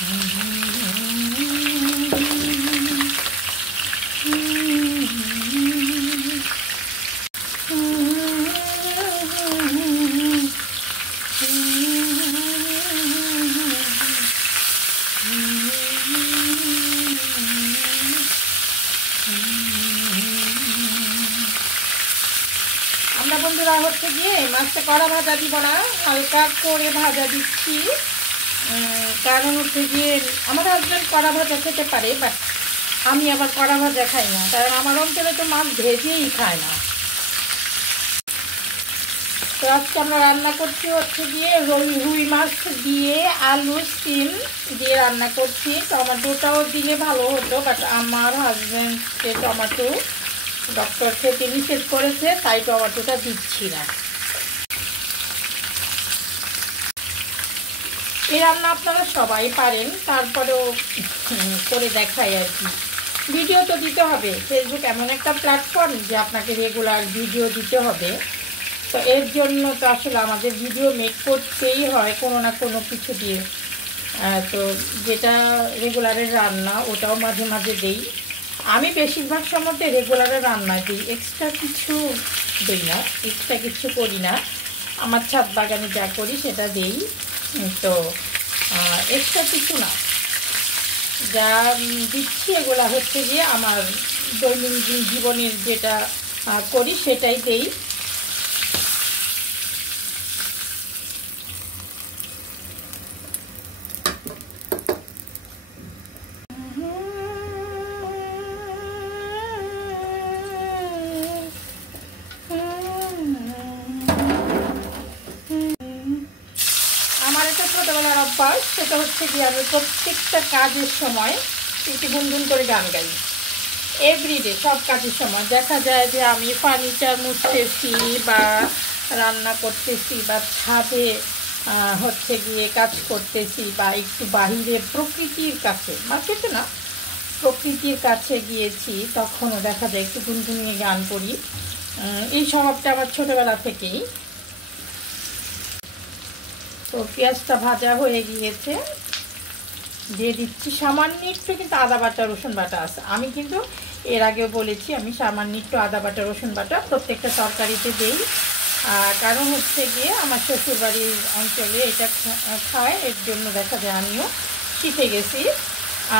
আমরা বন্ধুরা হচ্ছে গিয়ে মাছটা কড়া ভাজা দিব না, হালকা করে ভাজা দিচ্ছি। কারণ হচ্ছে গিয়ে আমার হাজব্যান্ড কড়া ভাজা খেতে পারে, বাট আমি আবার কড়া ভাজা খাই না, কারণ আমার অঞ্চলে তো মাছ ভেজেই খায় না। তো আজকে আমরা রান্না করছি হচ্ছে গিয়ে রুই মাছ দিয়ে আলু সিম দিয়ে রান্না করছি। টমেটোটাও দিলে ভালো হতো, বাট আমার হাজব্যান্ডকে টমেটো ডক্টর খেতে নিষেধ করেছে, তাই টমেটোটা দিচ্ছি না। এই রান্না আপনারা সবাই পারেন, তারপরেও করে দেখাই আর কি। ভিডিও তো দিতে হবে, ফেসবুক এমন একটা প্ল্যাটফর্ম যে আপনাকে রেগুলার ভিডিও দিতে হবে। তো এর জন্য তো আসলে আমাদের ভিডিও মেক করতেই হয় কোনো না কোনো কিছু দিয়ে। তো যেটা রেগুলারের রান্না ওটাও মাঝে মাঝে দেই। আমি বেশিরভাগ সময়তে রেগুলারের রান্না দিই, এক্সট্রা কিছু দিই না, এক্সট্রা কিছু করি না। আমার ছাদ বাগানে যা করি সেটা দিই। তো এক্সট্রা কিছু না, যা দিচ্ছি এগুলা হচ্ছে গিয়ে আমার দৈনন্দিন জীবনের যেটা করি সেটাই দেই। ছোটবেলার অভ্যাস, সেটা হচ্ছে কি আমি প্রত্যেকটা কাজের সময় একটু গুনগুন করে গান গাই। এভরিডে সব কাজের সময় দেখা যায় যে আমি ফার্নিচার মুছতেছি বা রান্না করতেছি বা ছাদে হচ্ছে গিয়ে কাজ করতেছি বা একটু বাহিরে প্রকৃতির কাছে, মার্কেটে না প্রকৃতির কাছে গিয়েছি, তখনও দেখা যায় একটু গুনগুনিয়ে গান করি। এই স্বভাবটা আমার ছোটোবেলা থেকেই। তো পেঁয়াজটা ভাজা হয়ে গিয়েছে, দিয়ে দিচ্ছি সামান্য একটু, কিন্তু আদা বাটা রসুন বাটা আছে। আমি কিন্তু এর আগেও বলেছি আমি সামান্য একটু আদা বাটা রসুন বাটা প্রত্যেকটা তরকারিতে দিই। কারণ হচ্ছে গিয়ে আমার শ্বশুরবাড়ির অঞ্চলে এটা খায়, এর জন্য দেখা যায় আমিও শিখে গেছি।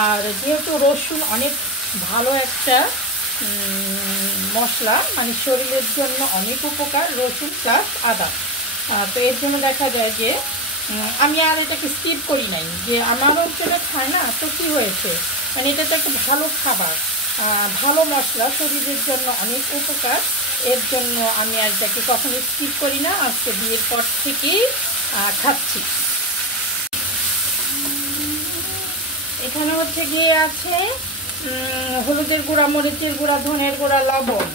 আর যেহেতু রসুন অনেক ভালো একটা মশলা, মানে শরীরের জন্য অনেক উপকার রসুন প্লাস আদা। তো এর জন্য দেখা যায় যে আমি আর এটাকে স্কিপ করি নাই, যে আমার অঞ্চলে খায় না তো কী হয়েছে, মানে এটা তো একটা ভালো খাবার, ভালো মশলা, শরীরের জন্য অনেক উপকার। এর জন্য আমি আর এটাকে কখনো স্কিপ করি না, আজকে বিয়ের পর থেকেই খাচ্ছি। এখানে হচ্ছে গিয়ে আছে হলুদের গুঁড়া, মরিচের গুঁড়া, ধনের গুঁড়া, লবণ।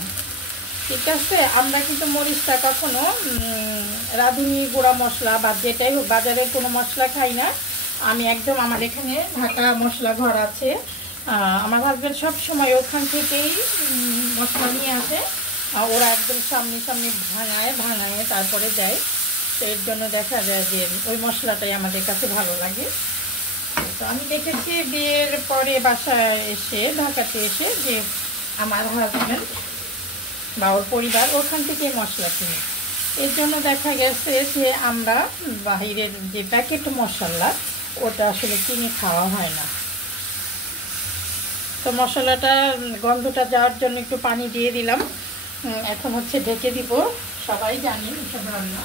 ঠিক আছে, আমরা কিন্তু মরিচটা কখনো রাঁধুনি গুঁড়া মশলা বা যেটাই হোক বাজারের কোনো মশলা খাই না। আমি একদম আমার এখানে ঢাকা মশলা ঘর আছে, আমার হাজব্যান্ড সব সময় ওখান থেকেই মশলা নিয়ে আসে। ওরা একদম সামনে সামনে ভাঙায় তারপরে দেয়। তো এর জন্য দেখা যায় যে ওই মশলাটাই আমাদের কাছে ভালো লাগে। তো আমি দেখেছি বিয়ের পরে বাসায় এসে, ঢাকাতে এসে, যে আমার হাজব্যান্ড বা ওর পরিবার ওখান থেকে মশলা কিনে। এর জন্য দেখা গেছে যে আমরা বাহিরের যে প্যাকেট মশলা ওটা আসলে কিনে খাওয়া হয় না। তো মশলাটা গন্ধটা যাওয়ার জন্য একটু পানি দিয়ে দিলাম। এখন হচ্ছে ঢেকে দিব। সবাই জানি এসব রান্না।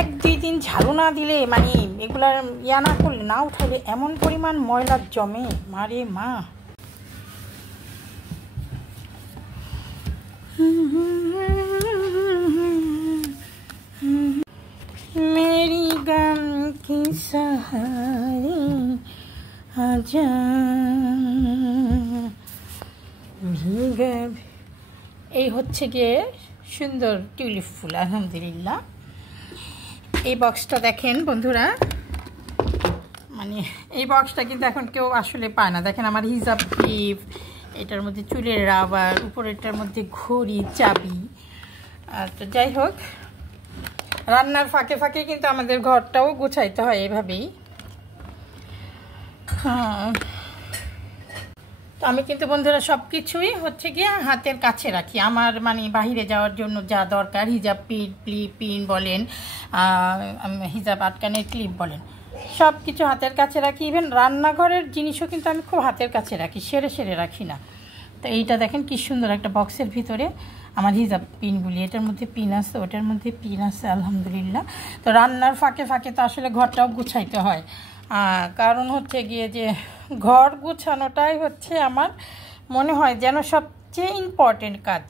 এক দুই দিন ঝাড়ু না দিলে, মানে এগুলার ইয়া না করলে, না উঠাইলে এমন পরিমাণ ময়লা জমে, মারে মা। মেরি গান কি সাহারে আজা ভিগা। এই হচ্ছে গিয়ে সুন্দর টিউলিপ ফুল, আলহামদুলিল্লাহ। এই বক্সটা দেখেন বন্ধুরা, মানে এই বক্সটা কিন্তু এখন কেউ আসলে পায় না। দেখেন আমার হিজাব ক্লিপ, এটার মধ্যে চুলের রাবার, উপরেরটার মধ্যে ঘড়ি, চাবি। তো যাই হোক, রান্নার ফাঁকে ফাঁকে কিন্তু আমাদের ঘরটাও গুছাইতে হয় এভাবেই। হ্যাঁ, তো আমি কিন্তু বন্ধুরা সব কিছুই হচ্ছে গিয়ে হাতের কাছে রাখি। আমার মানে বাহিরে যাওয়ার জন্য যা দরকার, হিজাব পিন বলেন, হিজাব আটকানের ক্লিপ বলেন, সব কিছু হাতের কাছে রাখি। ইভেন রান্নাঘরের জিনিসও কিন্তু আমি খুব হাতের কাছে রাখি, সেরে রাখি না। তো এইটা দেখেন কি সুন্দর একটা বক্সের ভিতরে আমার হিজাব পিনগুলি, এটার মধ্যে পিন আছে, ওটার মধ্যে পিন আছে, আলহামদুলিল্লাহ। তো রান্নার ফাঁকে ফাঁকে তো আসলে ঘরটাও গুছাইতে হয়, কারণ হচ্ছে গিয়ে যে ঘর গুছানোটাই হচ্ছে আমার মনে হয় যেন সবচেয়ে ইম্পর্টেন্ট কাজ।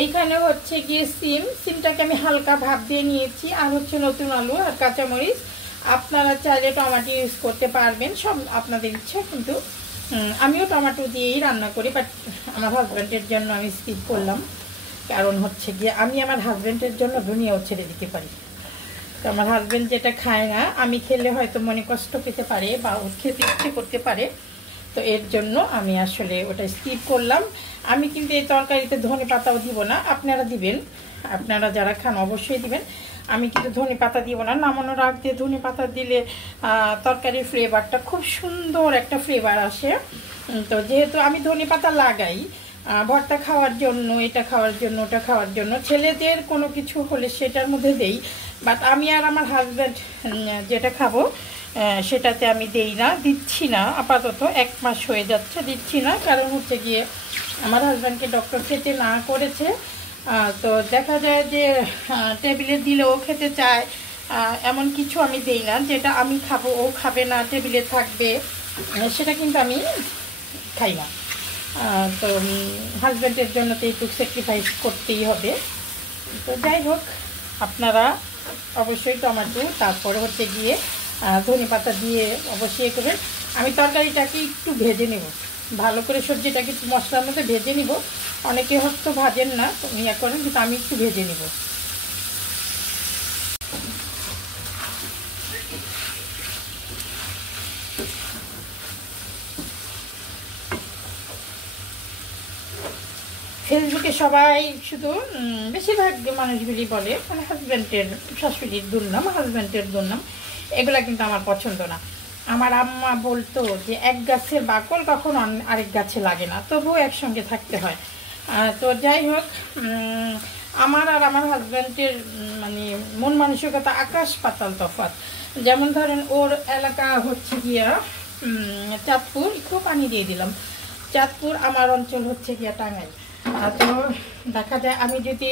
এইখানে হচ্ছে গিয়ে সিমটাকে আমি হালকা ভাপ দিয়ে নিয়েছি, আর হচ্ছে নতুন আলু আর কাঁচামরিচ। আপনারা চাইলে টমেটো ইউজ করতে পারবেন, সব আপনাদের ইচ্ছে, কিন্তু আমিও টমেটো দিয়েই রান্না করি, বাট আমার হাজব্যান্ডের জন্য আমি স্কিপ করলাম। কারণ হচ্ছে গিয়ে আমি আমার হাজব্যান্ডের জন্য দুনিয়াও ছেড়ে দিতে পারি। তো আমার হাজব্যান্ড যেটা খায় না, আমি খেলে হয়তো মনে কষ্ট পেতে পারে বা ও খেতে ইচ্ছে করতে পারে, তো এর জন্য আমি আসলে ওটা স্কিপ করলাম। আমি কিন্তু এই তরকারিতে ধনে পাতাও দিব না, আপনারা দিবেন, আপনারা যারা খান অবশ্যই দিবেন। আমি কিন্তু ধনে পাতা দিব না, নামানোর আগ দিয়ে ধনে পাতা দিলে তরকারির ফ্লেভারটা খুব সুন্দর একটা ফ্লেভার আসে। তো যেহেতু আমি ধনে পাতা লাগাই ভর্তা খাওয়ার জন্য, এটা খাওয়ার জন্য, ওটা খাওয়ার জন্য, ছেলেদের কোনো কিছু হলে সেটার মধ্যে দেই, বাট আমি আর আমার হাজব্যান্ড যেটা খাবো সেটাতে আমি দিচ্ছি না আপাতত। 1 মাস হয়ে যাচ্ছে দিচ্ছি না, কারণ হচ্ছে গিয়ে আমার হাজব্যান্ডকে ডক্টর খেতে না করেছে। তো দেখা যায় যে টেবিলে দিলেও খেতে চায়, এমন কিছু আমি দেই না যেটা আমি খাবো ও খাবে না, টেবিলে থাকবে, সেটা কিন্তু আমি খাই না। তো হাজব্যান্ডের জন্য তো একটু স্যাক্রিফাইস করতেই হবে। তো যাই হোক, আপনারা অবশ্যই টমেটো, তারপরে হচ্ছে গিয়ে ধনে পাতা দিয়ে অবশ্যই করবেন। আমি তরকারিটাকে একটু ভেজে নেব ভালো করে, সবজিটাকে একটু মশলার মধ্যে ভেজে নিব। অনেকে হয়তো ভাজেন না, ইয়ে করেন, কিন্তু আমি একটু ভেজে নেব। ফেসবুকে সবাই শুধু বেশিরভাগ মানুষগুলি বলে মানে হাজব্যান্ডের, শাশুড়ির দুর্নাম, হাজব্যান্ডের দুর্নাম, এগুলা কিন্তু আমার পছন্দ না। আমার আম্মা বলতো যে এক গাছের বাকল কখনো আরেক গাছে লাগে না, তবুও একসঙ্গে থাকতে হয়। তো যাই হোক, আমার আর আমার হাজব্যান্ডের মানে মন মানসিকতা আকাশ পাতাল তফাৎ। যেমন ধরেন ওর এলাকা হচ্ছে গিয়া চাঁদপুর, একটু পানি দিয়ে দিলাম, চাঁদপুর, আমার অঞ্চল হচ্ছে গিয়া টাঙ্গাইল। তো দেখা যায় আমি যদি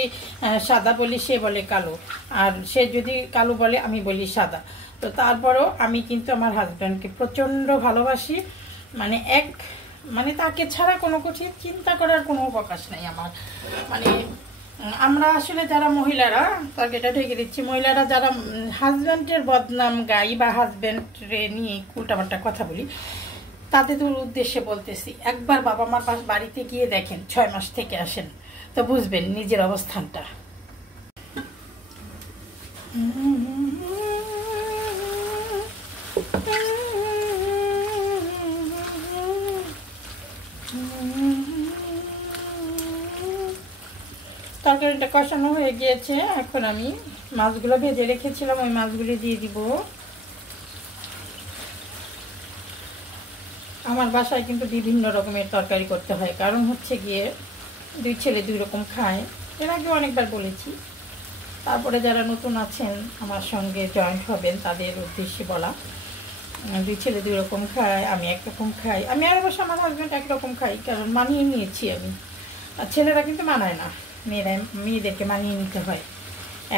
সাদা বলি সে বলে কালো, আর সে যদি কালো বলে আমি বলি সাদা। তো তারপরেও আমি কিন্তু আমার হাজব্যান্ডকে প্রচণ্ড ভালোবাসি, মানে তাকে ছাড়া কোনো কিছু চিন্তা করার কোনো অবকাশ নেই আমার। মানে আমরা আসলে যারা মহিলারা, তাকে এটা ঢেকে দিচ্ছি, মহিলারা যারা হাজব্যান্ডের বদনাম গাই বা হাজব্যান্ডে নিয়ে উল্টাপাল্টা কথা বলি, তাদের উদ্দেশ্যে বলতেছি, একবার বাবা মার বাড়িতে গিয়ে দেখেন, 6 মাস থেকে আসেন, তো বুঝবেন নিজের অবস্থানটা। তরকারিটা কষানো হয়ে গিয়েছে, এখন আমি মাছগুলো ভেজে রেখেছিলাম, ওই মাছগুলি দিয়ে দিব। আমার বাসায় কিন্তু বিভিন্ন রকমের তরকারি করতে হয়, কারণ হচ্ছে গিয়ে 2 ছেলে 2 রকম খায়, এর আগে অনেকবার বলেছি। তারপরে যারা নতুন আছেন আমার সঙ্গে জয়েন্ট হবেন তাদের উদ্দেশ্যে বলা, 2 ছেলে 2 রকম খায়, আমি একরকম খাই। আমি আর অবশ্য আমার হাজব্যান্ড একরকম খাই, কারণ মানিয়ে নিয়েছি আমি। আর ছেলেরা কিন্তু মানায় না, মেয়েদেরকে মানিয়ে নিতে হয়,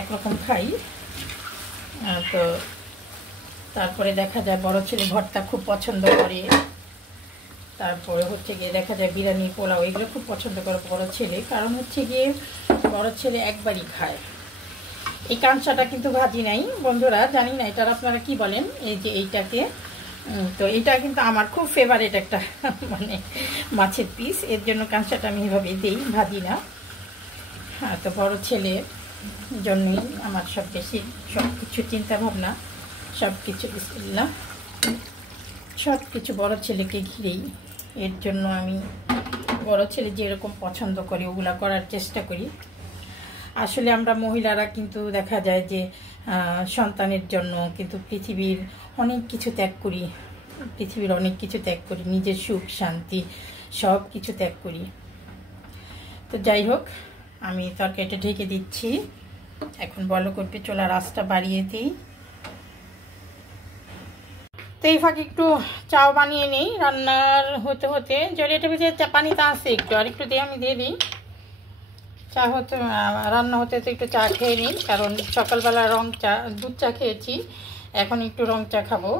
একরকম খাই। তো তারপরে দেখা যায় বড় ছেলে ভর্তা খুব পছন্দ করে, তারপরে হচ্ছে গিয়ে দেখা যায় বিরিয়ানি, পোলাও, এগুলো খুব পছন্দ করে বড় ছেলে, কারণ হচ্ছে গিয়ে বড় ছেলে একবারই খায়। এই কাঁচাটা কিন্তু ভাজি নাই বন্ধুরা, জানি না এটার আপনারা কি বলেন, এই যে এইটাকে। তো এটা কিন্তু আমার খুব ফেভারিট একটা মানে মাছের পিস, এর জন্য কাঁচাটা আমি এভাবে দিই, ভাজি না। হ্যাঁ, তো বড় ছেলের জন্যই আমার সব বেশি সব কিছু চিন্তা ভাবনা, সব কিছু বিসমিল্লাহ, সব কিছু বড় ছেলেকে ঘিরেই। এর জন্য আমি বড় ছেলে যেরকম পছন্দ করে ওগুলা করার চেষ্টা করি। আসলে আমরা মহিলারা কিন্তু দেখা যায় যে সন্তানের জন্য কিন্তু পৃথিবীর অনেক কিছু ত্যাগ করি, নিজের সুখ শান্তি সব কিছু ত্যাগ করি। তো যাই হোক, আমি তরকারিটা ঢেকে দিচ্ছি, এখন বলো করবে, চুলার আঁচটা বাড়িয়ে দিই। তো এই ফাঁকে একটু চাও বানিয়ে নিই, রান্নার হতে হতে জলেটা ভিজে পানিটা আছে একটু, আর একটু দিয়ে আমি দিয়ে দিই। চা হতে রান্না হতে হতে একটু চা খেয়ে নিই, কারণ সকালবেলা রং চা দুধ চা খেয়েছি, এখন একটু রং চা খাবো।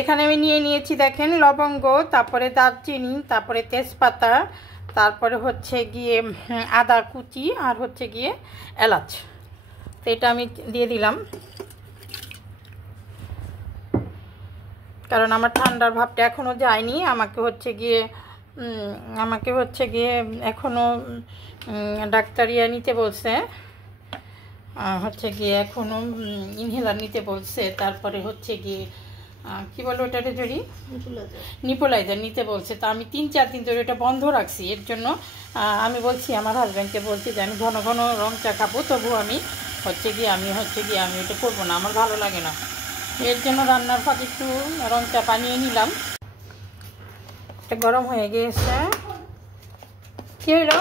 এখানে আমি নিয়ে নিয়েছি দেখেন লবঙ্গ, তারপরে দারচিনি, তারপরে তেজপাতা, তারপরে হচ্ছে গিয়ে আদা কুচি, আর হচ্ছে গিয়ে এলাচ। তো এটা আমি দিয়ে দিলাম, কারণ আমার ঠান্ডার ভাবটা এখনও যায়নি। আমাকে হচ্ছে গিয়ে এখনও ডাক্তারিয়া নিতে বলছে, হচ্ছে গিয়ে এখনও ইনহেলার নিতে বলছে, তারপরে হচ্ছে গিয়ে কি বলো ওটাতে যদি নিপোলাইজার নিতে বলছে। তো আমি 3-4 দিন ধরে এটা বন্ধ রাখছি। এর জন্য আমি বলছি আমার হাজব্যান্ডকে বলছি যে আমি ঘন ঘন রং চা খাবো, তবু আমি এটা করবো না, আমার ভালো লাগে না। এর জন্য রান্নার ফাঁকে একটু রং চা বানিয়ে নিলাম। এটা গরম হয়ে গিয়েছে। কি হইল?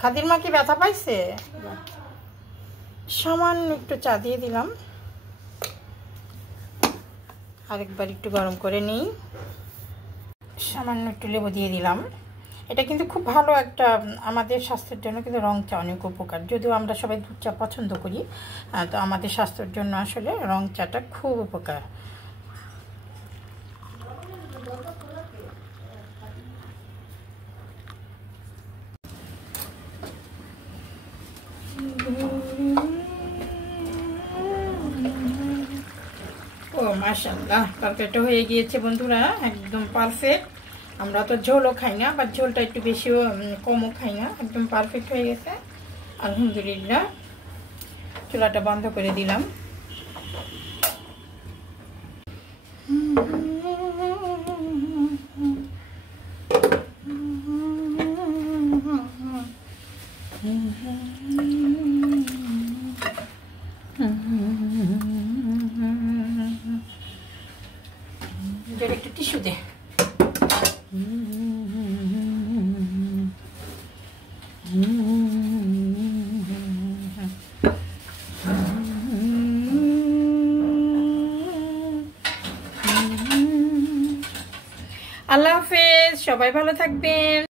খাদির মা কি ব্যথা পাইছে? সামান্য একটু চা দিয়ে দিলাম, আরেকবার একটু গরম করে নিই। সামান্য একটু লেবু দিয়ে দিলাম। এটা কিন্তু খুব ভালো একটা, আমাদের স্বাস্থ্যের জন্য কিন্তু রং চা অনেক উপকার। যদিও আমরা সবাই দুধ চা পছন্দ করি, তো আমাদের স্বাস্থ্যের জন্য আসলে রং চাটা খুব উপকার। ও মাশাআল্লাহ, তরকারিটা হয়ে গিয়েছে বন্ধুরা, একদম পারফেক্ট। আমরা তো ঝোলও খাই না, বা ঝোলটা একটু বেশিও কমও খাই না, একদম পারফেক্ট হয়ে গেছে আলহামদুলিল্লাহ। চুলাটা বন্ধ করে দিলাম। একটু টিস্যু দে। আল্লাহ হাফেজ, সবাই ভালো থাকবেন।